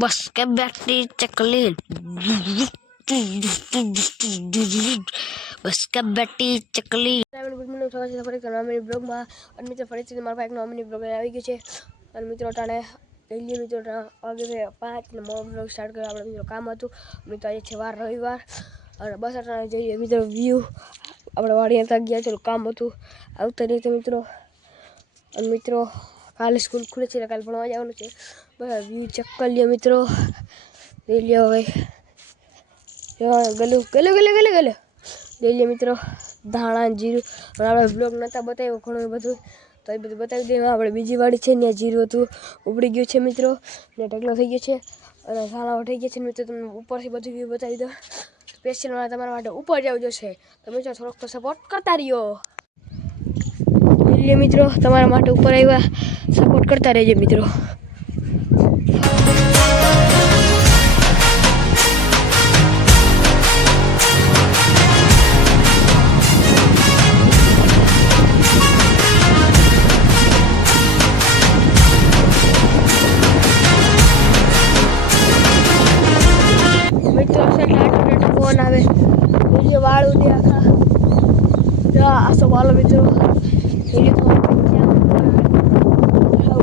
બસ કે બેટી ચકલી બસ કે બેટી ચકલી સ્વાગત છે ફરી નોમિની બ્લોગમાં અને મિત્રો ફરીથી મારા ભાઈ નોમિની બ્લોગ આવી ગયો છે અને મિત્રો ટાણે ડેલી મિત્રો વાગે પાંચ ને મોડો બ્લોગ સ્ટાર્ટ કર્યો આપણે મિત્રો કામ હતું મિત્રો આજે છે વાર રવિવાર અને બસ અટાણે જઈએ મિત્રો વ્યૂ આપણે વાડી હતા ગયા છે કામ હતું આવતા રીતે મિત્રો અને મિત્રો કાલે સ્કૂલ ખુલે છે કાલે ભણવા જવાનું છે. બરાબર વ્યૂ ચેક કરી લ્યો મિત્રો. લઈ લ્યો હવે. ગલું ગલું ગલું ગલું ગલું. લઈ લ્યો મિત્રો. ધાણા, જીરું. આપણે બ્લોગ નહોતા બતાવ્યો ઘણું બધું. તો એ બધું બતાવી દઈએ. આપણે બીજી વાડી છે ત્યાં જીરું હતું. ઉપડી ગયું છે મિત્રો. ને ઢગલો થઈ ગયો છે. અને ધાણા થઈ ગયા છે મિત્રો. તમને ઉપરથી બધું વ્યૂ બતાવી દો સ્પેશિયલ તમારા માટે ઉપર જવું જોશે તમે જો થોડોક તો સપોર્ટ કરતા રહ્યો. એટલે મિત્રો, તમારા માટે ઉપર આવ્યા. સપોર્ટ કરતા રહેજો મિત્રો. આવે. વાળું દે આખા. આસો વાલો મિત્રો વીડિયો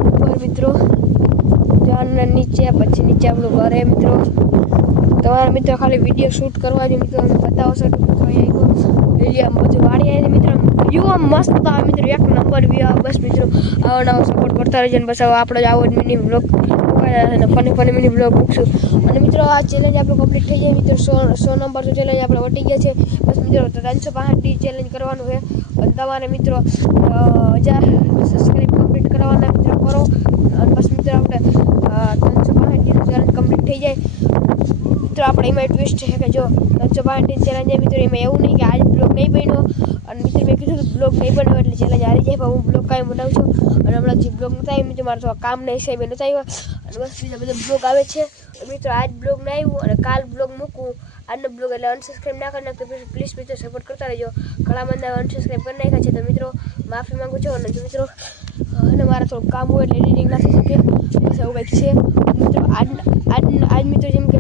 ઉપર મિત્રો જાનના નીચે પછી નીચે આપણું ઘર મિત્રો તમારા મિત્રો ખાલી વીડિયો શૂટ કરવા જોઈએ મિત્રો બતાવો મિત્રો અહીંયા વીડિયો બધું વાળી આવે આમ મસ્ત આવે મિત્રો એક નંબર વ્યૂ આવે બસ મિત્રો આવો સપોર્ટ કરતા રહેજો બસ હવે આપણો જ આવો જ મિની બ્લોગ અને ફની ફની મિની બ્લોગ મૂકશું. અને મિત્રો, આ ચેલેન્જ આપણે કમ્પ્લીટ થઈ જાય. મિત્રો, સો સો નંબર ચેલેન્જ આપણે વટી ગયા છે. બસ મિત્રો, ત્રણસો પાંસઠ ચેલેન્જ કરવાનું છે. અને તમારે મિત્રો હજાર સબસ્ક્રાઈબ કમ્પ્લીટ કરવાના મિત્રો, કરો. અને બસ મિત્રો, આપણે ત્રણસો પાંસઠ ચેલેન્જ કમ્પ્લીટ થઈ જાય. મિત્રો, આપણે એમાં ટ્વિસ્ટ છે કે જો પાંસઠ ચેલેન્જ મિત્રો એમાં એવું નહીં કે આજ બ્લોગ નહીં બન્યો. અને મિત્રો, મેં કીધું બ્લોગ નહીં બન્યો એટલે ચેલેન્જ હારી જાય હું બ્લોગ કાંઈ બનાવું છું. અને હમણાં જે બ્લોગ નતા આવ્યો મારે તો છે હિસાબે નતા આવ્યા. અને બસ બીજા બધા બ્લોગ આવે છે. મિત્રો, આજ બ્લોગ ના આવ્યું અને કાલ બ્લોગ મૂકું. આજનો બ્લોગ એટલે અનસબસ્ક્રાઈબ ના કરી નાખતો. પ્લીઝ મિત્રો સપોર્ટ કરતા રહેજો. ઘણા બધા અનસબસ્ક્રાઈબ કરી નાખ્યા છે, તો મિત્રો, માફી માગું છું. અને મિત્રો, અને મારે થોડું કામ હોય એટલે એડિટિંગ ના થઈ શકે. બસ એવું કંઈક છે. મિત્રો, આજ આજ આજ મિત્રો જેમ કે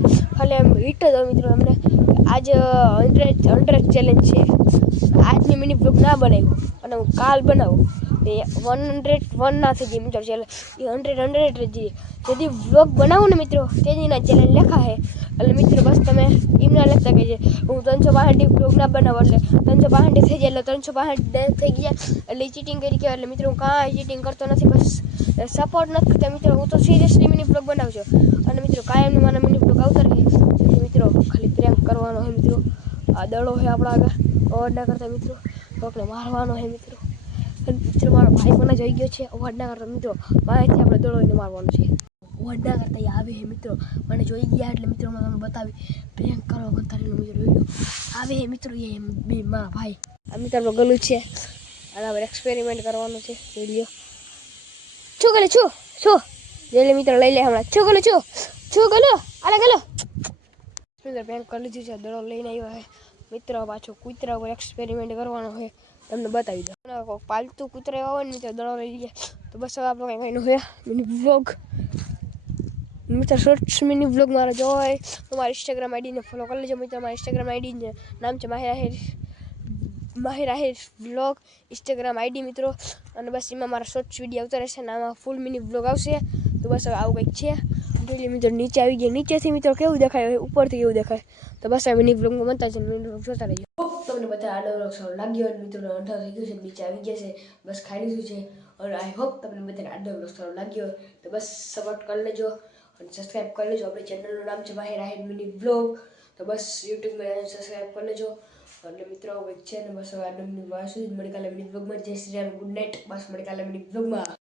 હિટ હતો મિત્રો. અમને આજ હંડ્રેડ હંડ્રેડ ચેલેન્જ છે. આજની મિની બ્લોગ ના બનાવ્યો અને હું કાલ બનાવું. એ વન હંડ્રેડ વન ના થઈ જાય મિત્રો ચેલેન્જ એ હંડ્રેડ હંડ્રેડ રહી જઈએ જેથી વ્લોગ બનાવું ને મિત્રો તેજીના ચેલેન્જ લખા છે એટલે મિત્રો બસ તમે એમ ના લખતા કે છે હું ત્રણસો પાંસઠ બ્લોગ ના બનાવું એટલે ત્રણસો પાંસઠ થઈ જાય એટલે ત્રણસો ડે થઈ ગયા. એટલે ચીટિંગ કરી કહેવાય એટલે મિત્રો હું કાંઈ ચીટિંગ કરતો નથી, બસ સપોર્ટ નથી કરતા મિત્રો. હું તો સિરિયસલી મિની બ્લોગ બનાવું છું. અને મિત્રો કાયમની મારા મિની બ્લોગ આવતા રહે જેથી મિત્રો ખાલી પ્રેમ કરવાનો હોય મિત્રો આ દડો છે આપણા આગળ. અવાજ કરતા મિત્રો, કોકને મારવાનો છે મિત્રો. અને મિત્રો, મારો ભાઈ મને જોઈ ગયો છે. અવાજ ના કરતા મિત્રો, મારાથી આપણે દડોને મારવાનો છે. ના કરતા એ આવે છે મિત્રો. મને જોઈ ગયા એટલે મિત્રો મને તમને બતાવી. પ્રેંક કરો ગંતારીનો મિત્રો, જોઈ આવે છે મિત્રો એ બે મારા ભાઈ. આ મિત્રો ગલું છે. અને આપણે એક્સપેરિમેન્ટ કરવાનું છે વીડિયો શું ગલે? છું છો જેલે મિત્રો, લઈ લે હમણાં. છો ગલો? છું છો ગલો? આલે ગલો. મિત્રો બેંક કરી લીધું છે. દડો લઈને આવ્યો છે મિત્ર, પાછો કૂતરા ઉપર એક્સપેરિમેન્ટ કરવાનો હોય તમને બતાવી દો પાલતુ કૂતરા હોય ને, મિત્રો, દડો લઈ ગયા તો બસ હવે આપણે કંઈ કહીનું છે મિની વ્લોગ મિત્ર શોર્ટ્સ મિની વ્લોગ મારો જોવો હોય, તો મારા ઇન્સ્ટાગ્રામ આઈડીને ફોલો કરી લેજો. મિત્ર, મારા ઇન્સ્ટાગ્રામ આઈડીને નામ છે Mahir Mahir Ahir vlog Instagram ID મિત્રો. અને બસ એમાં મારા શોર્ટ્સ વીડિયો આવતા રહેશે અને આમાં ફૂલ મિની વ્લોગ આવશે. તો બસ હવે આવું કંઈક છે. ડેલી મિત્રો, નીચે આવી ગયા. નીચેથી મિત્રો કેવું દેખાય? ઉપરથી કેવું દેખાય? તો બસ આ મિની વ્લોગમાં બનતા છે મિની વ્લોગ જોતા રહેજો તમને બધા આડો વ્લોગ સારો લાગ્યો અને મિત્રો અઢાર થઈ ગયું છે નીચે આવી ગયા છે. બસ ખાઈ લીધું છે. અને આઈ હોપ તમને બધાને આડો વ્લોગ સારો લાગ્યો તો બસ સપોર્ટ કરી લેજો અને સબસ્ક્રાઈબ કરી લેજો. આપણી ચેનલનું નામ છે માહિર આહિર મિની વ્લોગ તો બસ યુટ્યુબમાં સબસ્ક્રાઈબ કરી લેજો. અને મિત્રો કંઈક છે ને બસ હવે આડો વાસુ સુધી મળી કાલે મિનિટ વ્લોગમાં જય શ્રી રામ ગુડ નાઇટ બસ મળી કાલે મિનિટ વ્લોગમાં